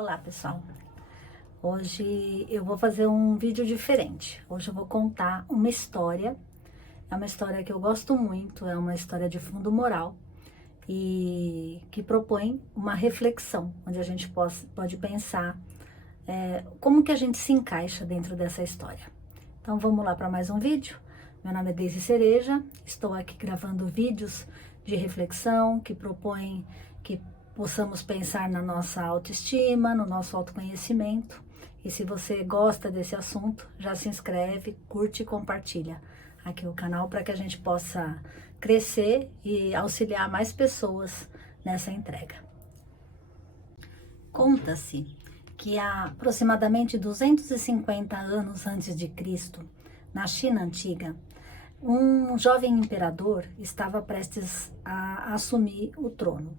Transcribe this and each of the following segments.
Olá pessoal, hoje eu vou fazer um vídeo diferente. Hoje eu vou contar uma história, é uma história que eu gosto muito, é uma história de fundo moral e que propõe uma reflexão, onde a gente pode pensar como que a gente se encaixa dentro dessa história. Então vamos lá para mais um vídeo. Meu nome é Deise Cereja, estou aqui gravando vídeos de reflexão que propõem que possamos pensar na nossa autoestima, no nosso autoconhecimento. E se você gosta desse assunto, já se inscreve, curte e compartilha aqui o canal para que a gente possa crescer e auxiliar mais pessoas nessa entrega. Conta-se que há aproximadamente 250 anos antes de Cristo, na China antiga, um jovem imperador estava prestes a assumir o trono.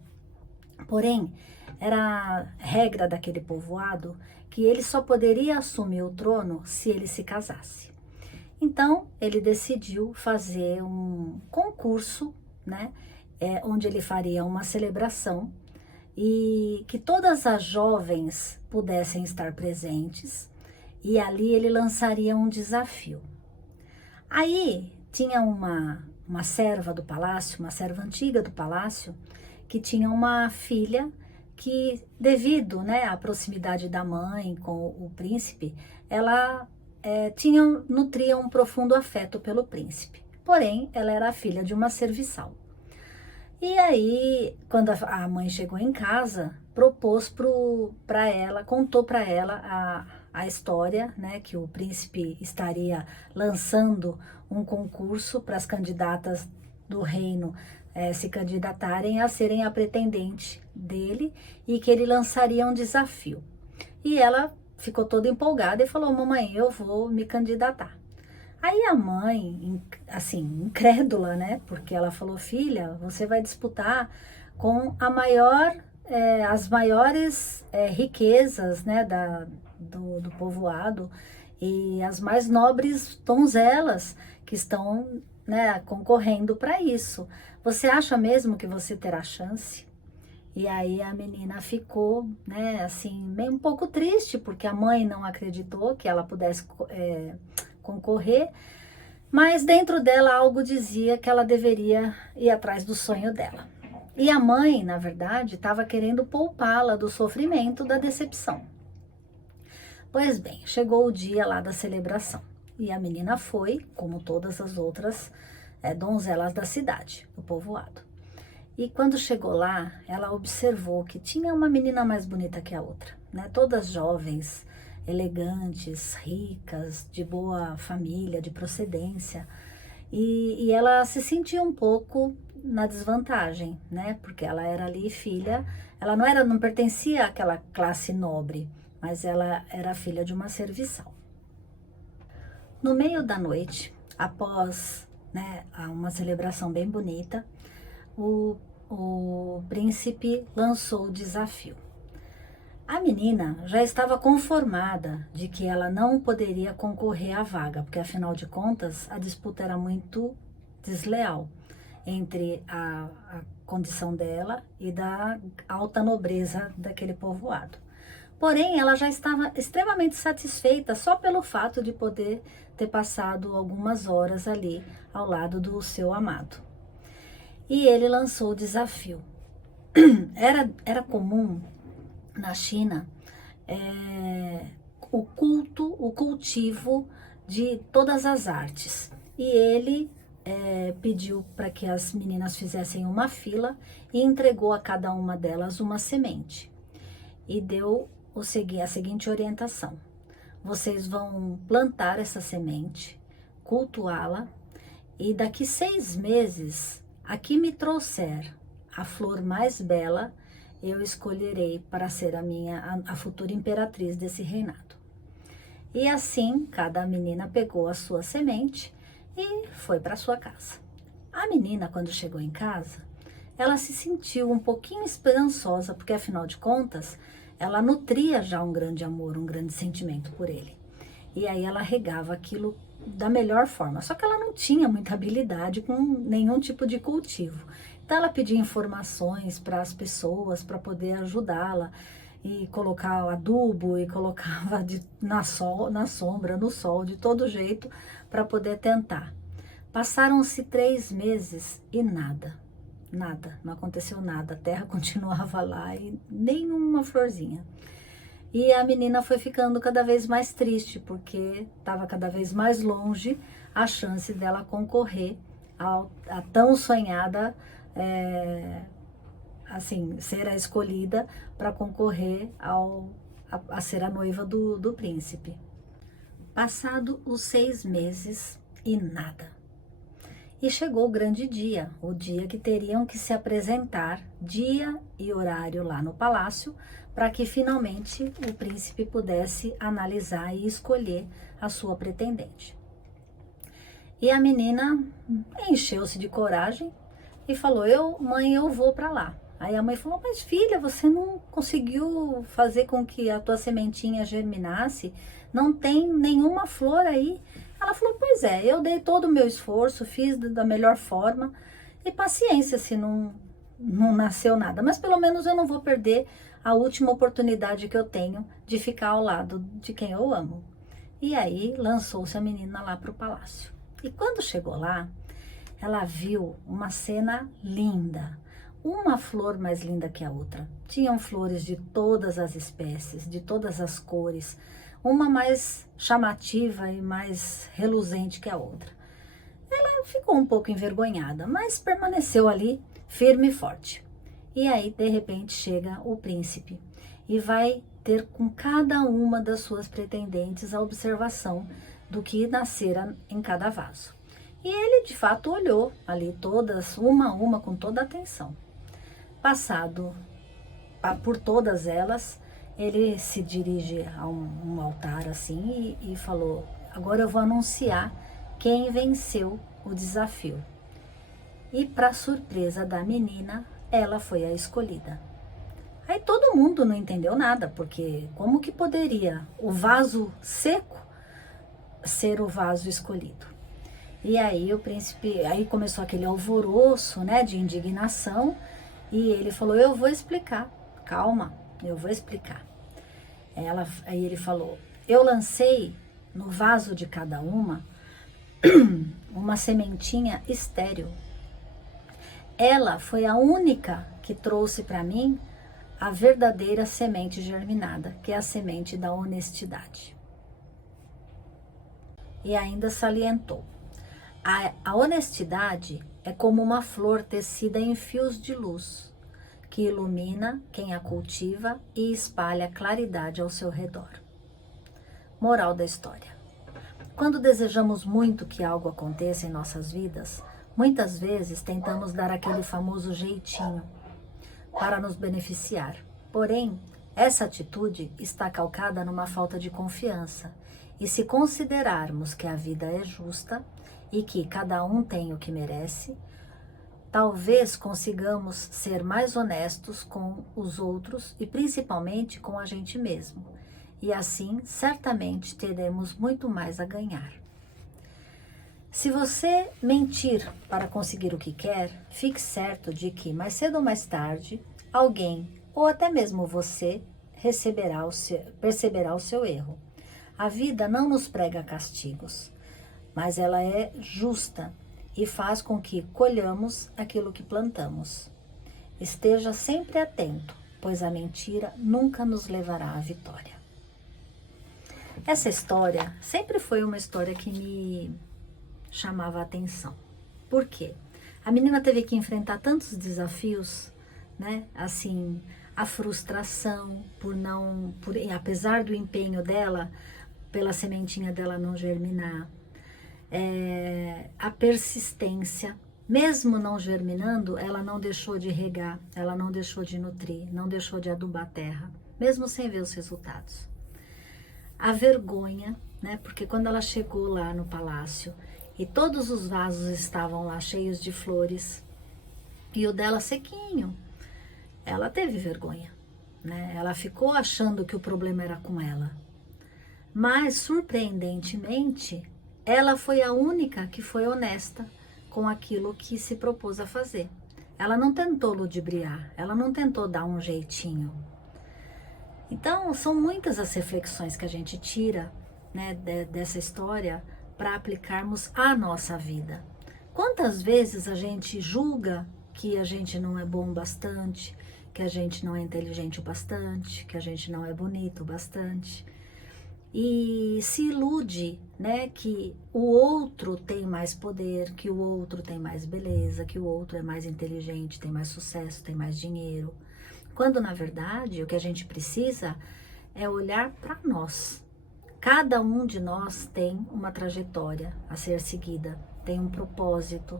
Porém, era regra daquele povoado que ele só poderia assumir o trono se ele se casasse. Então, ele decidiu fazer um concurso, né, onde ele faria uma celebração e que todas as jovens pudessem estar presentes, e ali ele lançaria um desafio. Aí tinha uma serva do palácio, uma serva antiga do palácio, que tinha uma filha que, devido, né, à proximidade da mãe com o príncipe, ela nutria um profundo afeto pelo príncipe. Porém, ela era a filha de uma serviçal. E aí, quando a mãe chegou em casa, propôs para ela, contou para ela a história, né, que o príncipe estaria lançando um concurso para as candidatas do reino se candidatarem a serem a pretendente dele e que ele lançaria um desafio. E ela ficou toda empolgada e falou: mamãe, eu vou me candidatar. Aí a mãe, assim, incrédula, né? Porque ela falou: filha, você vai disputar com as maiores riquezas, né, do povoado e as mais nobres donzelas que estão, né, concorrendo para isso. Você acha mesmo que você terá chance? E aí a menina ficou, né, assim, meio um pouco triste, porque a mãe não acreditou que ela pudesse concorrer, mas dentro dela algo dizia que ela deveria ir atrás do sonho dela. E a mãe, na verdade, estava querendo poupá-la do sofrimento da decepção. Pois bem, chegou o dia lá da celebração e a menina foi, como todas as outras donzelas da cidade, do povoado. E quando chegou lá, ela observou que tinha uma menina mais bonita que a outra, né? Todas jovens, elegantes, ricas, de boa família, de procedência. E ela se sentia um pouco na desvantagem, né? Porque ela era ali filha, ela não pertencia àquela classe nobre, mas ela era filha de uma serviçal. No meio da noite, após, né, uma celebração bem bonita, o príncipe lançou o desafio. A menina já estava conformada de que ela não poderia concorrer à vaga, porque afinal de contas a disputa era muito desleal entre a condição dela e da alta nobreza daquele povoado. Porém, ela já estava extremamente satisfeita só pelo fato de poder ter passado algumas horas ali ao lado do seu amado. E ele lançou o desafio. Era comum na China o cultivo de todas as artes. E ele pediu para que as meninas fizessem uma fila e entregou a cada uma delas uma semente. E deu a seguinte orientação: vocês vão plantar essa semente, cultuá-la, e daqui 6 meses, a que me trouxer a flor mais bela, eu escolherei para ser a futura imperatriz desse reinado. E assim, cada menina pegou a sua semente e foi para sua casa. A menina, quando chegou em casa, ela se sentiu um pouquinho esperançosa, porque afinal de contas, ela nutria já um grande amor, um grande sentimento por ele. E aí ela regava aquilo da melhor forma, só que ela não tinha muita habilidade com nenhum tipo de cultivo. Então ela pedia informações para as pessoas para poder ajudá-la. e colocar o adubo e colocava na sombra, no sol, de todo jeito, para poder tentar. Passaram-se 3 meses e nada, não aconteceu nada, a terra continuava lá e nenhuma florzinha. E a menina foi ficando cada vez mais triste, porque estava cada vez mais longe a chance dela concorrer a tão sonhada, assim, ser a escolhida para concorrer a ser a noiva do príncipe. Passado os 6 meses e nada. E chegou o grande dia, o dia que teriam que se apresentar, dia e horário lá no palácio, para que finalmente o príncipe pudesse analisar e escolher a sua pretendente. E a menina encheu-se de coragem e falou: mãe, eu vou para lá. Aí a mãe falou: mas filha, você não conseguiu fazer com que a tua sementinha germinasse? Não tem nenhuma flor aí. Ela falou: pois é, eu dei todo o meu esforço, fiz da melhor forma, e paciência se não nasceu nada, mas pelo menos eu não vou perder a última oportunidade que eu tenho de ficar ao lado de quem eu amo. E aí lançou-se a menina lá para o palácio. E quando chegou lá, ela viu uma cena linda, uma flor mais linda que a outra. Tinham flores de todas as espécies, de todas as cores, uma mais chamativa e mais reluzente que a outra. Ela ficou um pouco envergonhada, mas permaneceu ali firme e forte. E aí, de repente, chega o príncipe e vai ter com cada uma das suas pretendentes a observação do que nascera em cada vaso. E ele, de fato, olhou ali todas, uma a uma, com toda a atenção. Passado por todas elas, ele se dirige a um altar assim e falou: agora eu vou anunciar quem venceu o desafio. E para surpresa da menina, ela foi a escolhida. Aí todo mundo não entendeu nada, porque como que poderia o vaso seco ser o vaso escolhido? E aí o príncipe, aí começou aquele alvoroço, né, de indignação, e ele falou: eu vou explicar, calma, eu vou explicar. Aí ele falou: eu lancei no vaso de cada uma sementinha estéril. Ela foi a única que trouxe para mim a verdadeira semente germinada, que é a semente da honestidade. E ainda salientou: a honestidade é como uma flor tecida em fios de luz, que ilumina quem a cultiva e espalha claridade ao seu redor. Moral da história: quando desejamos muito que algo aconteça em nossas vidas, muitas vezes tentamos dar aquele famoso jeitinho para nos beneficiar. Porém, essa atitude está calcada numa falta de confiança. E se considerarmos que a vida é justa e que cada um tem o que merece, talvez consigamos ser mais honestos com os outros e principalmente com a gente mesmo. E assim, certamente teremos muito mais a ganhar. Se você mentir para conseguir o que quer, fique certo de que mais cedo ou mais tarde, alguém, ou até mesmo você, perceberá o seu erro. A vida não nos prega castigos, mas ela é justa e faz com que colhamos aquilo que plantamos. Esteja sempre atento, pois a mentira nunca nos levará à vitória. Essa história sempre foi uma história que me chamava a atenção. Por quê? A menina teve que enfrentar tantos desafios, né? Assim, a frustração apesar do empenho dela, pela sementinha dela não germinar, a persistência, mesmo não germinando, ela não deixou de regar, ela não deixou de nutrir, não deixou de adubar a terra, mesmo sem ver os resultados. A vergonha, né? Porque quando ela chegou lá no palácio e todos os vasos estavam lá cheios de flores e o dela sequinho, ela teve vergonha, né? Ela ficou achando que o problema era com ela. Mas, surpreendentemente, ela foi a única que foi honesta com aquilo que se propôs a fazer. Ela não tentou ludibriar, ela não tentou dar um jeitinho. Então, são muitas as reflexões que a gente tira, né, dessa história para aplicarmos à nossa vida. Quantas vezes a gente julga que a gente não é bom o bastante, que a gente não é inteligente o bastante, que a gente não é bonito o bastante, e se ilude, né, que o outro tem mais poder, que o outro tem mais beleza, que o outro é mais inteligente, tem mais sucesso, tem mais dinheiro. Quando, na verdade, o que a gente precisa é olhar para nós. Cada um de nós tem uma trajetória a ser seguida, tem um propósito,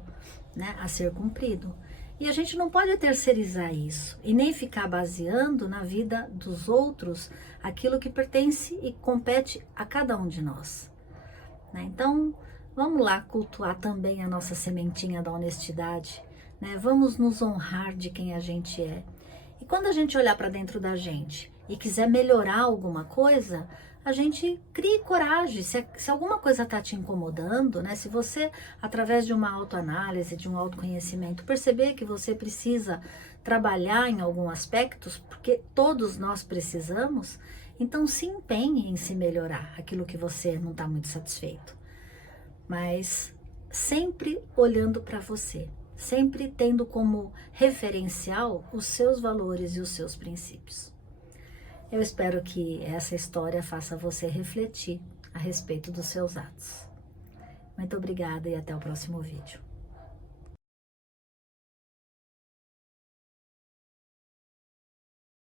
né, a ser cumprido. E a gente não pode terceirizar isso e nem ficar baseando na vida dos outros aquilo que pertence e compete a cada um de nós, né? Então, vamos lá cultuar também a nossa sementinha da honestidade, né? Vamos nos honrar de quem a gente é. E quando a gente olhar para dentro da gente e quiser melhorar alguma coisa, a gente crie coragem. Se alguma coisa está te incomodando, né? Se você, através de uma autoanálise, de um autoconhecimento, perceber que você precisa trabalhar em alguns aspectos, porque todos nós precisamos, então se empenhe em se melhorar aquilo que você não está muito satisfeito. Mas sempre olhando para você, sempre tendo como referencial os seus valores e os seus princípios. Eu espero que essa história faça você refletir a respeito dos seus atos. Muito obrigada e até o próximo vídeo.